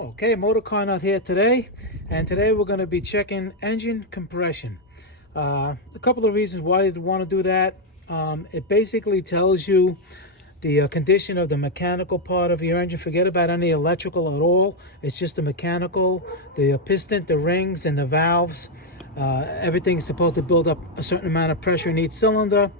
Okay, motor car nut here today, and today we're going to be checking engine compression. A couple of reasons why you want to do that. It basically tells you the condition of the mechanical part of your engine. Forget about any electrical at all. It's just the mechanical, the piston, the rings, and the valves. Everything is supposed to build up a certain amount of pressure in each cylinder.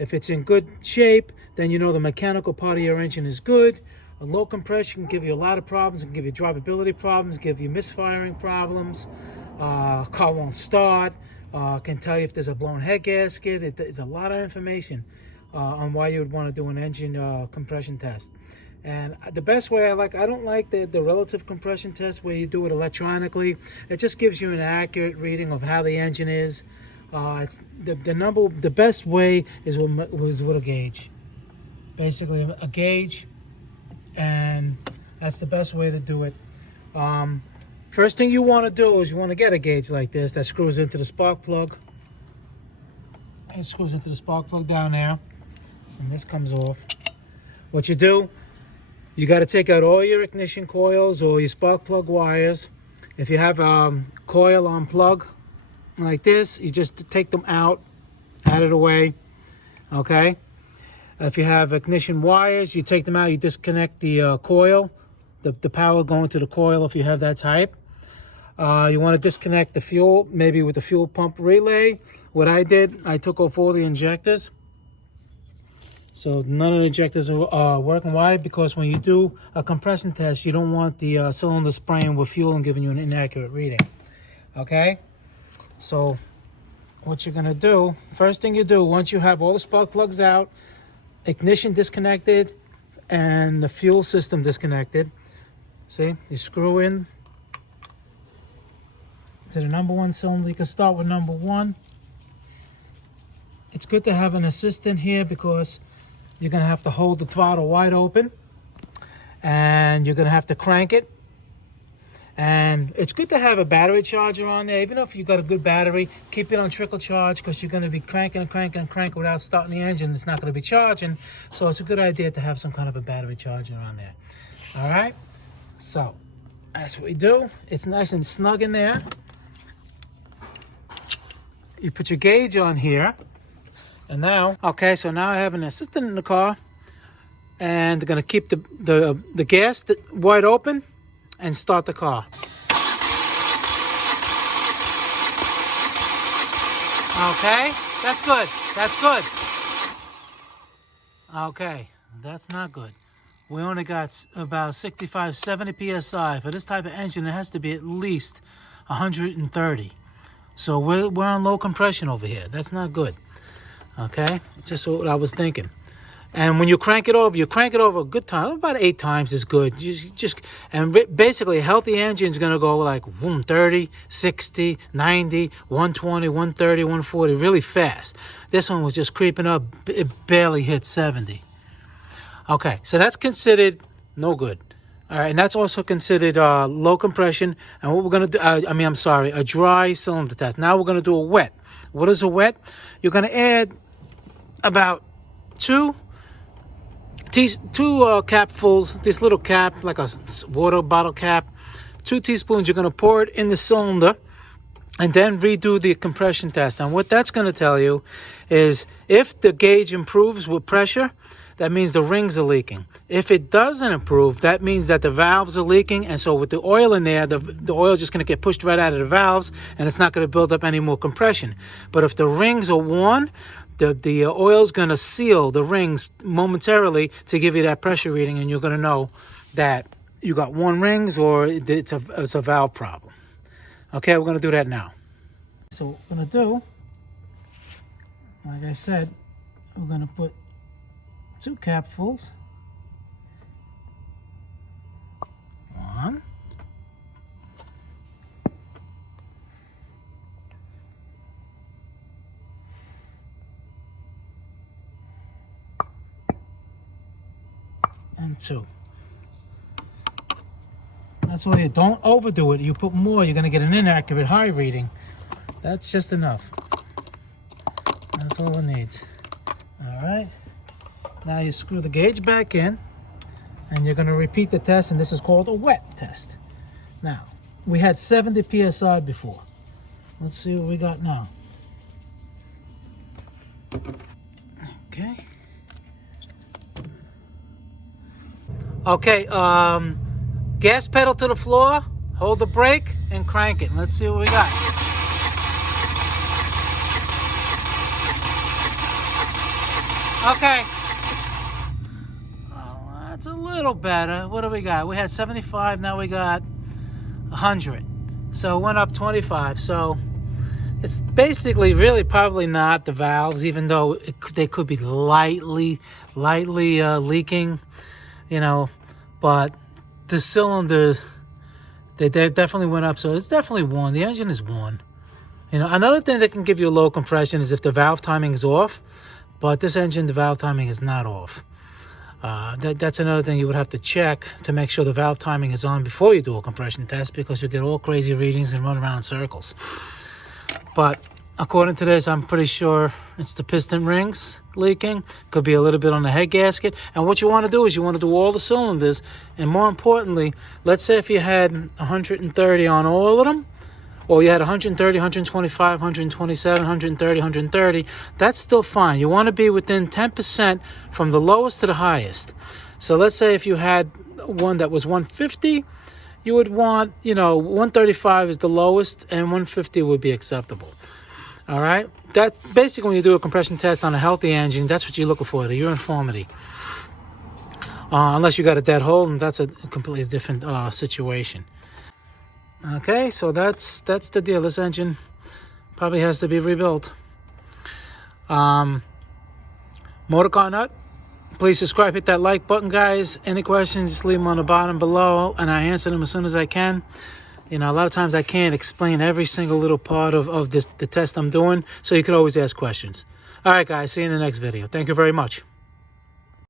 If it's in good shape, then you know the mechanical part of your engine is good. A low compression can give you a lot of problems. It can give you drivability problems, give you misfiring problems. Car won't start. Can tell you if there's a blown head gasket. It's a lot of information on why you would want to do an engine compression test. And the best way I don't like the relative compression test where you do it electronically. It just gives you an accurate reading of how the engine is. It's the best way is with a gauge. Basically a gauge, and that's the best way to do it. First thing you want to do is you want to get a gauge like this that screws into the spark plug. It screws into the spark plug down there, and this comes off. What you do, you got to take out all your ignition coils or your spark plug wires. If you have a coil on plug like this, you just take them out of the way. Okay. If you have ignition wires, you take them out, you disconnect the coil, the power going to the coil if you have that type. You want to disconnect the fuel, maybe with the fuel pump relay. What I did, I took off all the injectors. So none of the injectors are working. Why? Because when you do a compression test, you don't want the cylinder spraying with fuel and giving you an inaccurate reading. Okay? So what you're going to do, first thing you do, once you have all the spark plugs out, ignition disconnected, and the fuel system disconnected, see, you screw in to the number one cylinder. You can start with number one. It's good to have an assistant here because you're going to have to hold the throttle wide open and you're going to have to crank it. And it's good to have a battery charger on there. Even if you've got a good battery, keep it on trickle charge because you're going to be cranking and cranking and cranking without starting the engine. It's not going to be charging. So it's a good idea to have some kind of a battery charger on there. All right? So that's what we do. It's nice and snug in there. You put your gauge on here. And now, okay, so now I have an assistant in the car. And they're going to keep the gas wide open and start the car. Okay, that's good. That's good. Okay, that's not good. We only got about 65, 70 psi. For this type of engine, it has to be at least 130. So we're on low compression over here. That's not good. Okay, just what I was thinking. And when you crank it over a good time, about 8 times is good. Basically a healthy engine is going to go like 30, 60, 90, 120, 130, 140 really fast. This one was just creeping up. It barely hit 70. Okay, so that's considered no good. All right, and that's also considered low compression. And what we're going to do, a dry cylinder test. Now we're going to do a wet. What is a wet? You're going to add about two capfuls, this little cap, like a water bottle cap, 2 teaspoons. You're going to pour it in the cylinder and then redo the compression test. And what that's going to tell you is if the gauge improves with pressure, that means the rings are leaking. If it doesn't improve, that means that the valves are leaking. And so with the oil in there, the oil is just going to get pushed right out of the valves and it's not going to build up any more compression. But if the rings are worn, the oil's going to seal the rings momentarily to give you that pressure reading, and you're going to know that you got worn rings or it's a valve problem. Okay, we're going to do that now. So what we're going to do, like I said, we're going to put 2 capfuls. 1. And 2. That's all you don't overdo it. You put more, you're going to get an inaccurate high reading. That's just enough. That's all it needs. All right. Now you screw the gauge back in and you're going to repeat the test, and this is called a wet test. Now, we had 70 psi before. Let's see what we got now. Okay. Okay, gas pedal to the floor, hold the brake, and crank it. Let's see what we got. Okay. Oh, that's a little better. What do we got? We had 75, now we got 100. So it went up 25. So it's basically really probably not the valves, even though they could be lightly leaking, you know, but the cylinders, they definitely went up. So it's definitely one. The engine is one. You know, another thing that can give you a low compression is if the valve timing is off, but this engine, the valve timing is not off. That's another thing you would have to check to make sure the valve timing is on before you do a compression test, because you get all crazy readings and run around in circles. But according to this, I'm pretty sure it's the piston rings leaking. Could be a little bit on the head gasket. And what you want to do is you want to do all the cylinders. And more importantly, let's say if you had 130 on all of them, or you had 130, 125, 127, 130, 130, that's still fine. You want to be within 10% from the lowest to the highest. So let's say if you had one that was 150, you would want, 135 is the lowest and 150 would be acceptable. All right? That's basically when you do a compression test on a healthy engine, that's what you're looking for, the uniformity. Unless you got a dead hole, and that's a completely different situation. Okay, so that's the deal. This engine probably has to be rebuilt. Motor car nut. Please subscribe, hit that like button, guys. Any questions, just leave them on the bottom below, and I answer them as soon as I can. A lot of times I can't explain every single little part of the test I'm doing, so you can always ask questions. All right, guys, see you in the next video. Thank you very much.